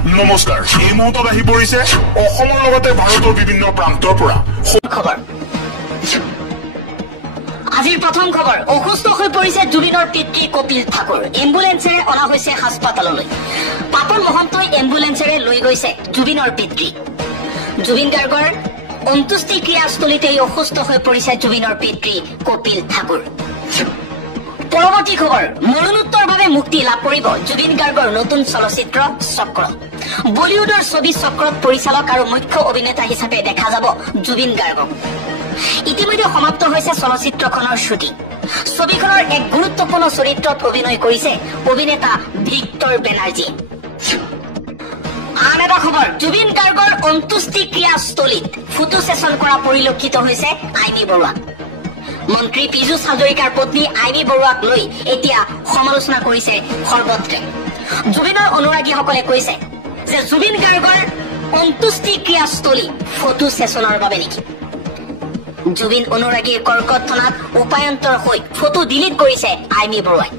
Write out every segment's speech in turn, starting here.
নমস্কাৰ এই মুহূৰ্তত আহি পৰিছে অসমৰ লগতে ভাৰতৰ বিভিন্ন প্ৰান্তৰ পৰা খবৰ আজিৰ প্ৰথম খবৰ অসুস্থ হৈ পৰিছে জুবিনৰ পিতৃ কপিল ঠাকুৰ এম্বুলেন্সেৰে অনা হৈছে হাস্পাতাললৈ পাপন মহন্তই এম্বুলেন্সেৰে লৈ গৈছে জুবিনৰ পিতৃ জুবিন গাৰ্গৰ অন্ত্যেষ্টিক্ৰিয়াস্থলীতে অসুস্থ হৈ পৰিছে জুবিনৰ পিতৃ কপিল ঠাকুৰ পৰৱৰ্তী খবৰ মৰণোত্তৰভাৱে মুক্তি লাভ কৰিব জুবিন গাৰ্গৰ নতুন চলচ্চিত্ৰ চক্ৰ বলিউডৰ ছবি চক্ৰত পৰিচালক আৰু মুখ্য অভিনেতা হিচাপে দেখা যাব জুবিন গাৰ্গক ইতিমধ্যে সমাপ্ত হৈছে চলচ্চিত্ৰখনৰ শ্বুটিং ছবিখনৰ এক গুৰুত্বপূৰ্ণ চৰিত্ৰত অভিনয় কৰিছে অভিনেতা ভিক্টৰ বেনাৰ্জী আন এটা খবৰ জুবিন গাৰ্গৰ অন্ত্যেষ্টিক্ৰিয়াস্থলীত ফটো সেশন কৰা পৰিলক্ষিত হৈছে আইমী বৰুৱা মন্ত্ৰী পীযুষ হাজৰিকাৰ পত্নী আইমী বৰুৱাক লৈ এতিয়া সমালোচনা কৰিছে সৰ্বত্ৰে জুবিনৰ অনুৰাগীসকলে কৈছে যে জুবিন গাৰ্গৰ অন্ত্যেষ্টিক্ৰিয়াস্থলী ফটো সেশনৰ বাবে নেকি জুবিন অনুৰাগীৰ কৰ্কটখনাত উপায়ন্তৰ হৈ ফটো ডিলিট কৰিছে আইমী বৰুৱাই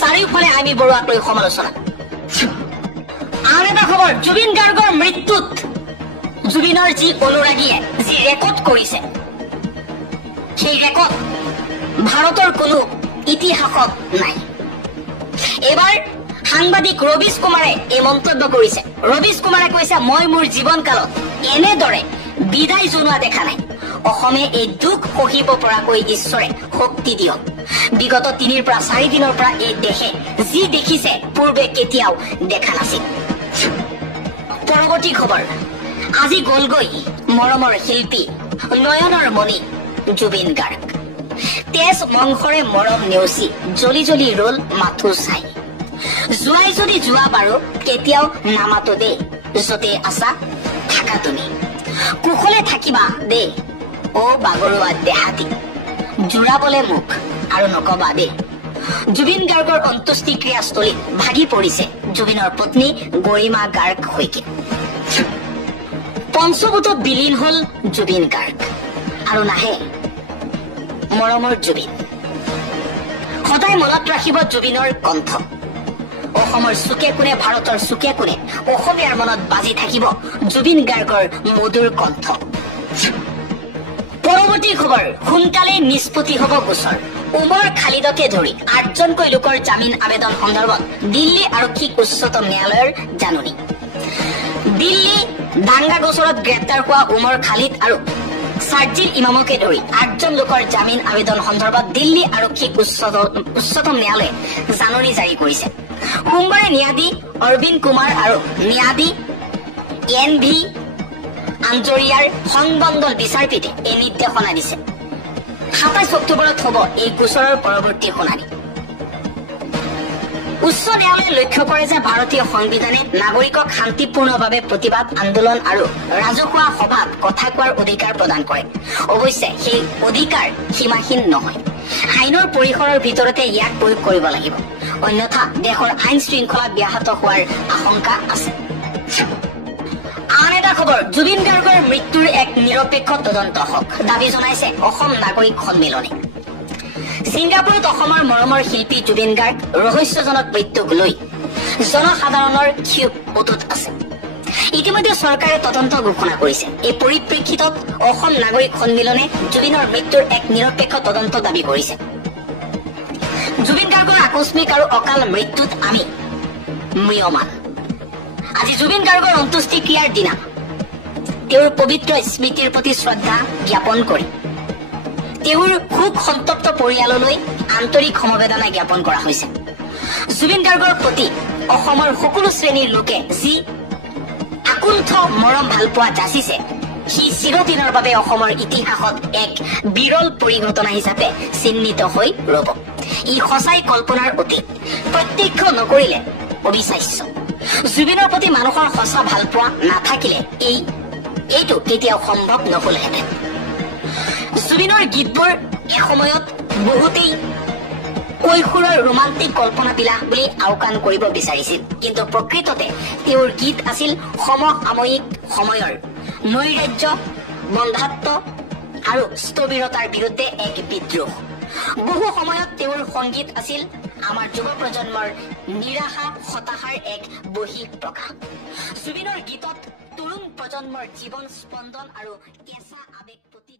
চাৰিওফালে আইমী বৰুৱাক লৈ সমালোচনা আন এটা খবৰ জুবিন গাৰ্গৰ মৃত্যুত জুবিনৰ যি অনুৰাগীয়ে যি ৰেকৰ্ড কৰিছে সেই ৰেকৰ্ড ভাৰতৰ কোনো ইতিহাসত নাই এবাৰ সাংবাদিক ৰবিশ কুমাৰে এই মন্তব্য কৰিছে ৰবিশ কুমাৰে কৈছে মই মোৰ জীৱনকালত এনেদৰে বিদায় জনোৱা দেখা নাই অসমে এই দুখ সহিব পৰাকৈ ঈশ্বৰে শক্তি দিয়ক বিগত 3 পৰা 4 দিনৰ পৰা এই দেশে যি দেখিছে পূৰ্বে কেতিয়াও দেখা নাছিল পৰৱৰ্তী খবৰ আজি গলগৈ মৰমৰ শিল্পী নয়নৰ মণি জুবিন গাৰ্গ তেজ মংসৰে মৰম নেওচি জ্বলি জ্বলি ৰল মাথো চাই জুৱাই যদি যোৱা বাৰু কেতিয়াও নামাতো দে যতে আছা থাকা তুমি কুশলে থাকিবা দে ও বাগৰুৱা দেহাতি জোৰাবলে মুখ আৰু নকবা দে জুবিন গাৰ্গৰ অন্ত্যেষ্টিক্ৰিয়াস্থলীত ভাগি পৰিছে জুবিনৰ পত্নী গৰিমা গাৰ্গ শইকীয়া পঞ্চভূতত বিলীন হল জুবিন গাৰ্গ আৰু নাহে মৰমৰ জুবিন সদায় মনত ৰাখিব জুবিনৰ কণ্ঠ অসমৰ চুকে কোণে ভাৰতৰ চুকে কোণে অসমীয়াৰ মনত বাজি থাকিব জুবিন গাৰ্গৰ মধুৰ কণ্ঠ পৰৱৰ্তী খবৰ সোনকালে নিষ্পত্তি হব গোচৰ উমৰ খালিদকে ধৰি 8জনকৈ লোকৰ জামিন আবেদন সন্দৰ্ভত দিল্লী আৰক্ষীক উচ্চতম ন্যায়ালয়ৰ জাননী দিল্লী দাঙ্গা গোচৰত গ্ৰেপ্তাৰ হোৱা উমৰ খালিদ আৰু সাৰ্জিল ইমামকে ধৰি 8জন লোকৰ জামিন আবেদন সন্দৰ্ভত দিল্লী আৰক্ষীক উচ্চতম ন্যায়ালয়ে জাননী জাৰি কৰিছে সোমবাৰে ন্যায়াধী অৰবিন্দ কুমাৰ আৰু ন্যায়াধী NV আঞ্জৰিয়াৰ সংবন্দল বিচাৰপীঠে এই নিৰ্দেশনা দিছে 27 অক্টোবৰত হ'ব এই গোচৰৰ পৰৱৰ্তী শুনানি উচ্চ ন্যায়ালয়ে লক্ষ্য কৰে যে ভাৰতীয় সংবিধানে নাগৰিকক শান্তিপূৰ্ণভাৱে প্ৰতিবাদ আন্দোলন আৰু ৰাজহুৱা সভাত কথা কোৱাৰ অধিকাৰ প্ৰদান কৰে অৱশ্যে সেই অধিকাৰ সীমাহীন নহয় আইনৰ পৰিসৰৰ ভিতৰতে ইয়াক প্ৰয়োগ কৰিব লাগিব অন্যথা দেশৰ আইন শৃংখলা ব্যাহত হোৱাৰ আশংকা আছে আন এটা খবৰ জুবিন গাৰ্গৰ মৃত্যুৰ এক নিৰপেক্ষ তদন্ত হওক দাবী জনাইছে অসম নাগৰিক সন্মিলনে ছিংগাপুৰত অসমৰ মৰমৰ শিল্পী জুবিন গাৰ্গ ৰহস্যজনক মৃত্যুক লৈ জনসাধাৰণৰ ক্ষোভ অটুট আছে ইতিমধ্যে চৰকাৰে তদন্ত ঘোষণা কৰিছে এই পৰিপ্ৰেক্ষিতত অসম নাগৰিক সন্মিলনে জুবিনৰ মৃত্যুৰ এক নিৰপেক্ষ তদন্ত দাবী কৰিছে জুবিন গাৰ্গৰ আকস্মিক আৰু অকাল মৃত্যুত আমি ম্ৰিয়মান আজি জুবিন গাৰ্গৰ অন্ত্যেষ্টিক্ৰিয়াৰ দিনা তেওঁৰ পবিত্ৰ স্মৃতিৰ প্ৰতি শ্ৰদ্ধা জ্ঞাপন কৰি তেওঁৰ শোক সন্তপ্ত পৰিয়াললৈ আন্তৰিক সমবেদনা জ্ঞাপন কৰা হৈছে জুবিন গাৰ্গৰ প্ৰতি অসমৰ সকলো শ্ৰেণীৰ লোকে যি আকুণ্ঠ মৰম ভালপোৱা যাচিছে সি চিৰদিনৰ বাবে অসমৰ ইতিহাসত এক বিৰল পৰিঘটনা হিচাপে চিহ্নিত হৈ ৰব ই সঁচাই কল্পনাৰ অতীত প্ৰত্যক্ষ নকৰিলে অবিশ্বাস্য জুবিনৰ প্ৰতি মানুহৰ সঁচা ভালপোৱা নাথাকিলে এইটো কেতিয়াও সম্ভৱ নহলহেঁতেন জুবিনৰ গীতবোৰ এসময়ত বহুতেই কৈশোৰৰ ৰোমান্টিক কল্পনা বিলাস বুলি আওকাণ কৰিব বিচাৰিছিল কিন্তু প্ৰকৃততে তেওঁৰ গীত আছিল সমসাময়িক সময়ৰ নৈৰাজ্য বন্ধাত্ব আৰু স্থবিৰতাৰ বিৰুদ্ধে এক বিদ্ৰোহ বহু সময়ত তেওঁৰ সংগীত আছিল আমাৰ যুৱ প্ৰজন্মৰ নিৰাশা হতাশাৰ এক বহিঃ প্ৰকাশ। জুবিনৰ গীতত তৰুণ প্ৰজন্মৰ জীৱন স্পন্দন আৰু কেঁচা আৱেগ প্ৰতি